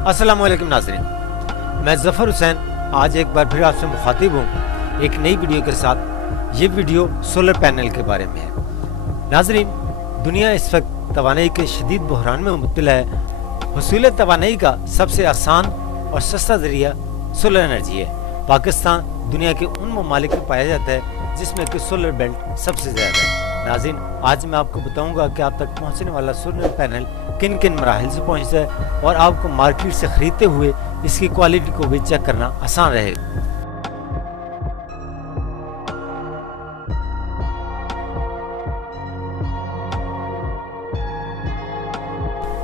अस्सलाम वालेकुम नाज़रीन, मैं ज़फ़र हुसैन आज एक बार फिर आपसे मुखातिब हूँ एक नई वीडियो के साथ। ये वीडियो सोलर पैनल के बारे में है। नाज़रीन, दुनिया इस वक्त तवानाई के शदीद बहरान में मुब्तला है। हुसूल तवानाई का सबसे आसान और सस्ता ज़रिया सोलर एनर्जी है। पाकिस्तान दुनिया के उन ममालिक में पाया जाता है जिसमें कि सोलर बेल्ट सबसे ज़्यादा है। नाज़रीन, आज मैं आपको बताऊंगा कि आप तक पहुंचने वाला सोलर पैनल किन किन मराहिल से पहुंचता है और आपको मार्केट से खरीदते हुए इसकी क्वालिटी को भी चेक करना आसान रहेगा।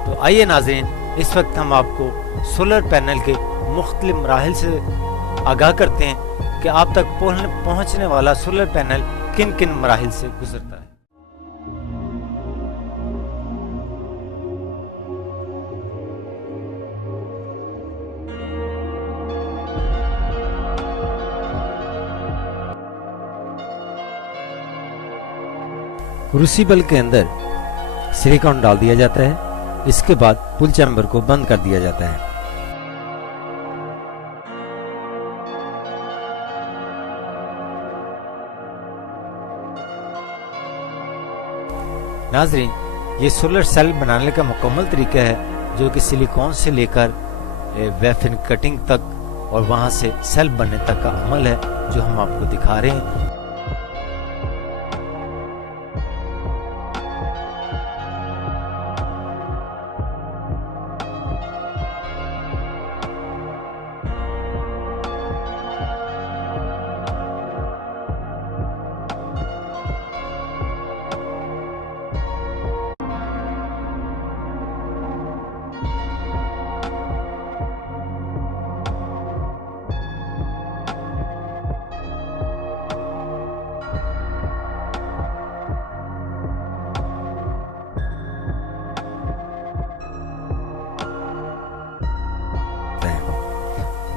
तो आइए नाज़रीन, इस वक्त हम आपको सोलर पैनल के मुख्तलिफ मराहिल से आगाह करते हैं कि आप तक पहुंचने वाला सोलर पैनल किन किन मराहिल से गुजरता है। क्रूसिबल के अंदर सिलिकॉन डाल दिया जाता है। इसके बाद पुल चैम्बर को बंद कर दिया जाता है। नाज़रीन, ये सोलर सेल बनाने का मुकम्मल तरीका है जो कि सिलिकॉन से लेकर वेफिन कटिंग तक और वहां से सेल बनने तक का अमल है जो हम आपको दिखा रहे हैं।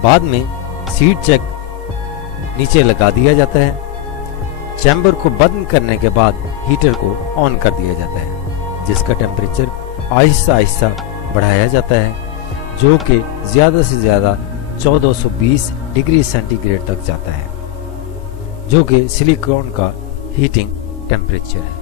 बाद में सीट चेक नीचे लगा दिया जाता है। चैम्बर को बंद करने के बाद हीटर को ऑन कर दिया जाता है जिसका टेम्परेचर आहिस्ता आहिस्ता बढ़ाया जाता है जो कि ज्यादा से ज्यादा 1420 डिग्री सेंटीग्रेड तक जाता है जो कि सिलिकॉन का हीटिंग टेम्परेचर है।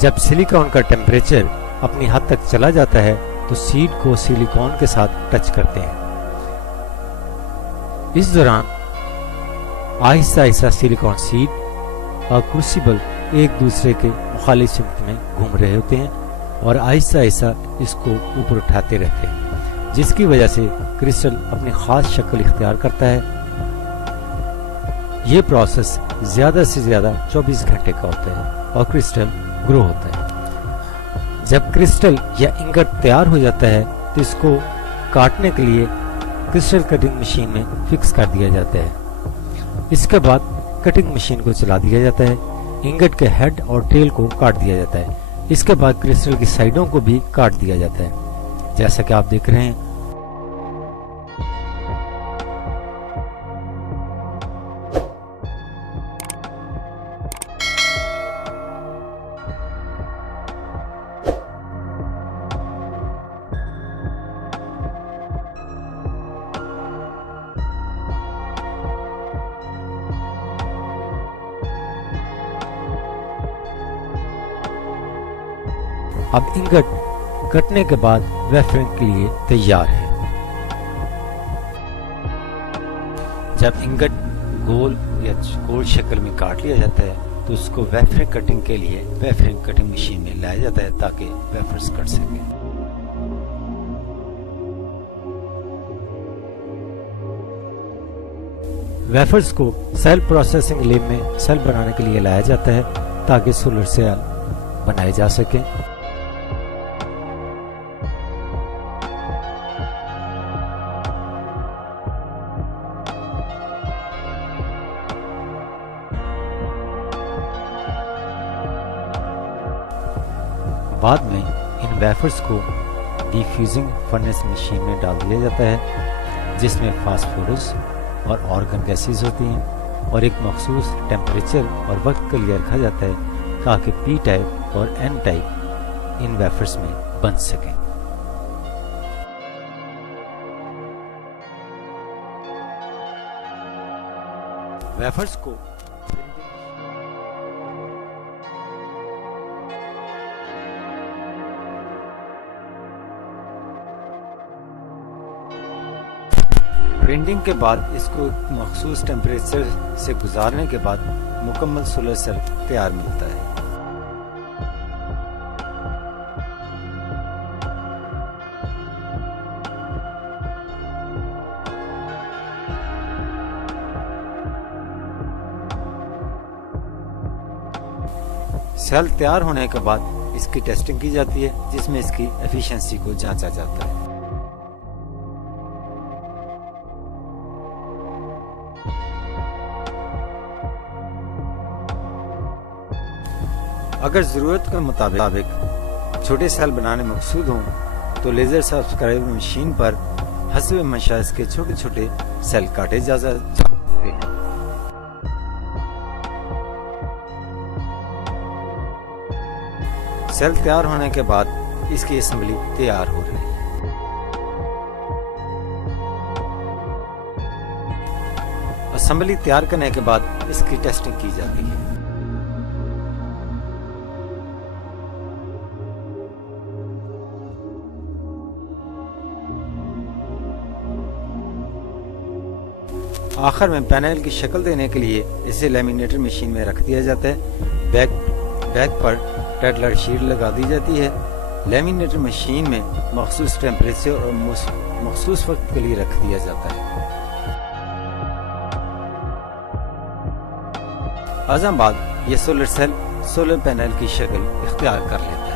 जब सिलिकॉन का टेम्परेचर अपनी हद तक चला जाता है तो सीड को सिलिकॉन के साथ टच करते हैं। इस दौरान आहिस्ता आहिस्ता सिलिकॉन सीड और क्रूसिबल एक दूसरे के मुखालिफ सिमत में घूम रहे होते हैं और आहिस्ता आहिस्ता इसको ऊपर उठाते रहते हैं जिसकी वजह से क्रिस्टल अपनी खास शक्ल इख्तियार करता है। ये प्रोसेस ज्यादा से ज्यादा 24 घंटे का होता है और क्रिस्टल ग्रो होता है। जब क्रिस्टल या इंगट तैयार हो जाता है तो इसको काटने के लिए क्रिस्टल कटिंग मशीन में फिक्स कर दिया जाता है। इसके बाद कटिंग मशीन को चला दिया जाता है। इंगट के हेड और टेल को काट दिया जाता है। इसके बाद क्रिस्टल की साइडों को भी काट दिया जाता है जैसा कि आप देख रहे हैं। अब इंगट कटने के बाद वेफरिंग के लिए तैयार है। जब इंगट गोल या गोल शक्ल में काट लिया जाता है तो उसको वेफरिंग कटिंग के लिए वेफरिंग कटिंग मशीन में लाया जाता है ताकि वेफर्स कट सके। वेफर्स को सेल प्रोसेसिंग लैब में सेल बनाने के लिए लाया जाता है ताकि सोलर सेल बनाए जा सकें। बाद में इन वेफर्स को डिफ्यूजिंग फर्नेस मशीन में डाल दिया जाता है जिसमें फास्फोरस और ऑर्गन गैसेस होती हैं और एक मखसूस टेम्परेचर और वक्त के लिए रखा जाता है ताकि पी टाइप और एन टाइप इन वेफर्स में बन सकें। वेफर्स को प्रिंटिंग के बाद इसको एक मखसूस टेम्परेचर से गुजारने के बाद मुकम्मल सोलर सेल तैयार मिलता है। सेल तैयार होने के बाद इसकी टेस्टिंग की जाती है जिसमें इसकी एफिशिएंसी को जांचा जाता है। अगर ज़रूरत के मुताबिक छोटे सेल बनाने मकसूद हों तो लेज़र सब्सक्राइबर मशीन पर हस्ब मंशा इसके छोटे छोटे सेल काटे जा सकते हैं। सेल तैयार होने के बाद इसकी असेंबली तैयार हो रही है। असेंबली तैयार करने के बाद इसकी टेस्टिंग की जाती है। आखिर में पैनल की शक्ल देने के लिए इसे लेमिनेटर मशीन में रख दिया जाता है। बैक पर टेटलर शीट लगा दी जाती है। लेमिनेटर मशीन में मखसूस टेम्परेचर और मखसूस वक्त के लिए रख दिया जाता है। अज़म बाद ये सोलर सेल सोलर पैनल की शक्ल इख्तियार कर लेता है।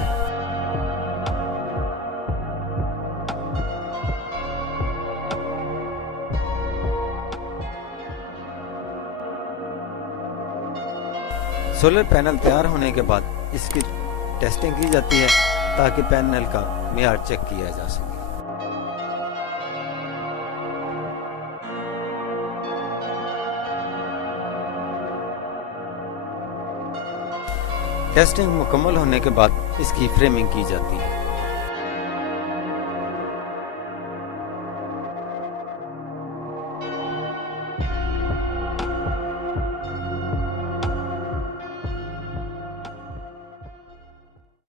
सोलर पैनल तैयार होने के बाद इसकी टेस्टिंग की जाती है ताकि पैनल का मेयार चेक किया जा सके। टेस्टिंग मुकम्मल होने के बाद इसकी फ्रेमिंग की जाती है।